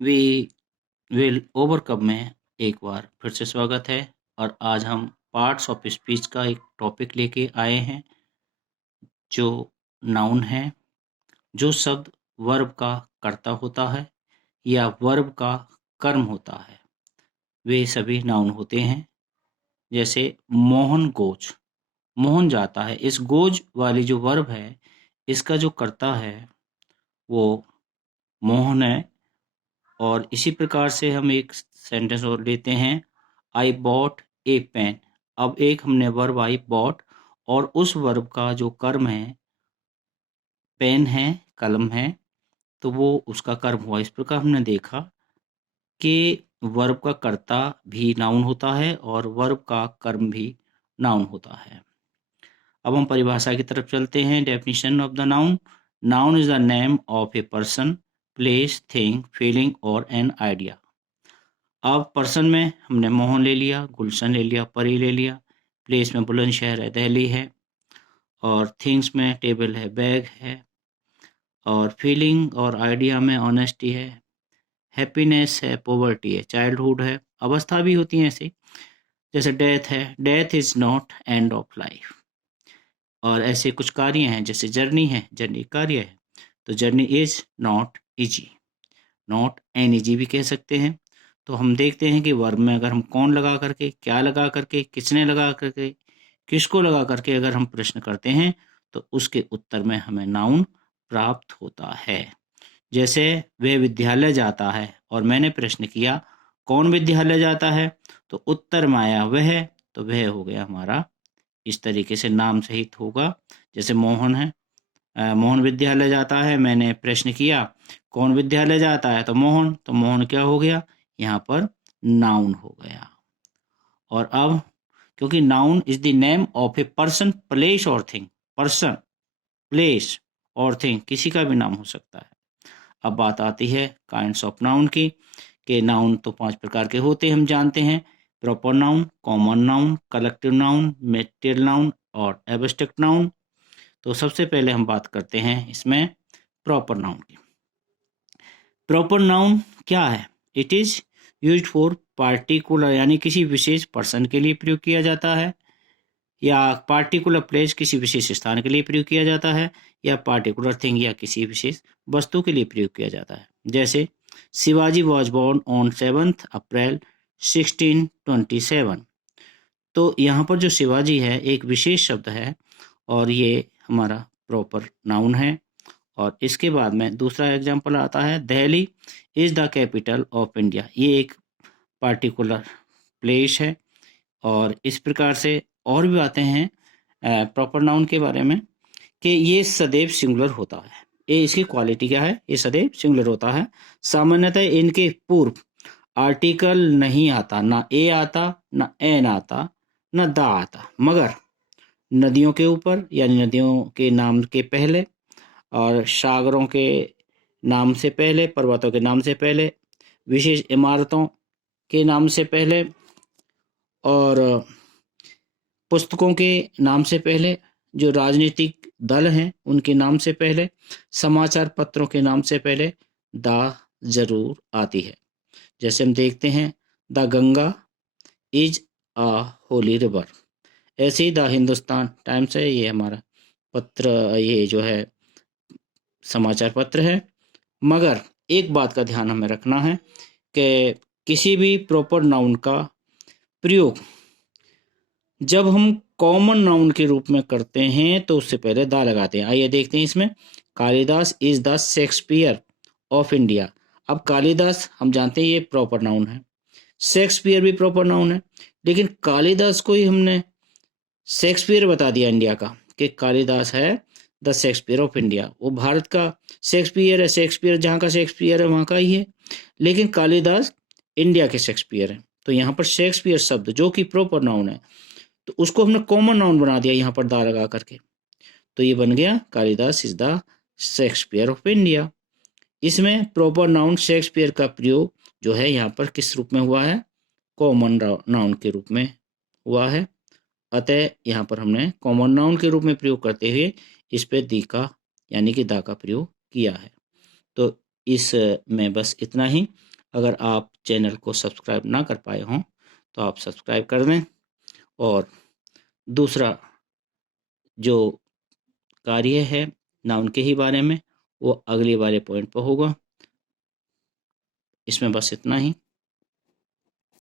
We will overcome में एक बार फिर से स्वागत है। और आज हम पार्ट्स ऑफ स्पीच का एक टॉपिक लेके आए हैं जो नाउन है। जो शब्द वर्ब का कर्ता होता है या वर्ब का कर्म होता है वे सभी नाउन होते हैं। जैसे मोहन गोज, मोहन जाता है। इस गोज वाली जो वर्ब है इसका जो कर्ता है वो मोहन है। और इसी प्रकार से हम एक सेंटेंस और लेते हैं, आई बॉट ए पेन। अब एक हमने वर्ब आई बॉट और उस वर्ब का जो कर्म है पेन है, कलम है, तो वो उसका कर्म हुआ। इस प्रकार हमने देखा कि वर्ब का कर्ता भी नाउन होता है और वर्ब का कर्म भी नाउन होता है। अब हम परिभाषा की तरफ चलते हैं। Definition of the noun, noun is the name of a person, place, thing, feeling और एन आइडिया। अब पर्सन में हमने मोहन ले लिया, गुलशन ले लिया, परी ले लिया। प्लेस में बुलंदशहर है, दिल्ली है। और थिंग्स में टेबल है, बैग है। और फीलिंग और आइडिया में ऑनेस्टी है, हैप्पीनेस है, पॉवर्टी है, चाइल्डहुड है। अवस्था भी होती है ऐसे, जैसे डेथ है, death is not end of life. और ऐसे कुछ कार्य हैं, जैसे जर्नी है, जर्नी कार्य है, तो journey is not easy, not an easy भी कह सकते हैं। तो हम देखते हैं कि वर्ब में अगर हम कौन लगा करके, क्या लगा करके, किसने लगा करके, किसको लगा करके अगर हम प्रश्न करते हैं तो उसके उत्तर में हमें नाउन प्राप्त होता है। जैसे वह विद्यालय जाता है और मैंने प्रश्न किया कौन विद्यालय जाता है, तो उत्तर में आया वह, तो वह हो गया हमारा। इस तरीके से नाम सहित होगा। जैसे मोहन है, मोहन विद्यालय जाता है, मैंने प्रश्न किया कौन विद्यालय जाता है, तो मोहन, तो मोहन क्या हो गया यहाँ पर, नाउन हो गया। और अब क्योंकि noun is the name of a person, place और थिंग, पर्सन, प्लेस और थिंग किसी का भी नाम हो सकता है। अब बात आती है काइंड्स ऑफ नाउन की, कि नाउन तो 5 प्रकार के होते हैं, हम जानते हैं। Proper noun, common noun, collective noun, material noun और एब्स्ट्रैक्ट नाउन। तो सबसे पहले हम बात करते हैं इसमें प्रॉपर नाउन की। प्रॉपर नाउन क्या है? It is used for particular, यानी किसी विशेष पर्सन के लिए प्रयोग किया जाता है, या पार्टिकुलर प्लेस किसी विशेष स्थान के लिए प्रयोग किया जाता है, या पार्टिकुलर थिंग या किसी विशेष वस्तु के लिए प्रयोग किया जाता है। जैसे शिवाजी वॉज बोर्न ऑन 7 अप्रैल 1627। तो यहाँ पर जो शिवाजी है एक विशेष शब्द है और ये हमारा प्रॉपर नाउन है। और इसके बाद में दूसरा एग्जाम्पल आता है, Delhi is the capital of India. ये एक पार्टिकुलर प्लेस है। और इस प्रकार से और भी बातें हैं प्रॉपर नाउन के बारे में, कि ये सदैव सिंगुलर होता है। ये इसकी क्वालिटी क्या है, ये सदैव सिंगुलर होता है। सामान्यतः इनके पूर्व आर्टिकल नहीं आता, ना ए आता, ना एन आता, ना दा आता, मगर नदियों के ऊपर, यानी नदियों के नाम के पहले, और सागरों के नाम से पहले, पर्वतों के नाम से पहले, विशेष इमारतों के नाम से पहले, और पुस्तकों के नाम से पहले, जो राजनीतिक दल हैं उनके नाम से पहले, समाचार पत्रों के नाम से पहले दा जरूर आती है। जैसे हम देखते हैं, the Ganga is a Holi river. ऐसे ही द हिंदुस्तान टाइम्स है, ये हमारा पत्र, ये जो है समाचार पत्र है। मगर एक बात का ध्यान हमें रखना है कि किसी भी प्रॉपर नाउन का प्रयोग जब हम कॉमन नाउन के रूप में करते हैं तो उससे पहले दा लगाते हैं। आइए देखते हैं इसमें, Kalidas is the Shakespeare of India. अब कालिदास हम जानते हैं ये प्रॉपर नाउन है, शेक्सपियर भी प्रॉपर नाउन है, लेकिन कालिदास को ही हमने शेक्सपियर बता दिया इंडिया का, कि कालिदास है द शेक्सपियर ऑफ इंडिया। वो भारत का शेक्सपियर है, शेक्सपियर जहाँ का शेक्सपियर है वहाँ का ही है, लेकिन कालिदास इंडिया के शेक्सपियर है। तो यहाँ पर शेक्सपियर शब्द जो कि प्रॉपर नाउन है, तो उसको हमने कॉमन नाउन बना दिया यहाँ पर दा लगा करके, तो ये बन गया Kalidas is the Shakespeare of India. इसमें प्रॉपर नाउन शेक्सपियर का प्रयोग जो है यहाँ पर किस रूप में हुआ है, कॉमन नाउन के रूप में हुआ है। अतः यहाँ पर हमने कॉमन नाउन के रूप में प्रयोग करते हुए इस पे दी का, यानी कि दा का प्रयोग किया है। तो इस में बस इतना ही। अगर आप चैनल को सब्सक्राइब ना कर पाए हों तो आप सब्सक्राइब कर दें। और दूसरा जो कार्य है नाउन के ही बारे में, वो अगले वाले पॉइंट पर होगा। इसमें बस इतना ही।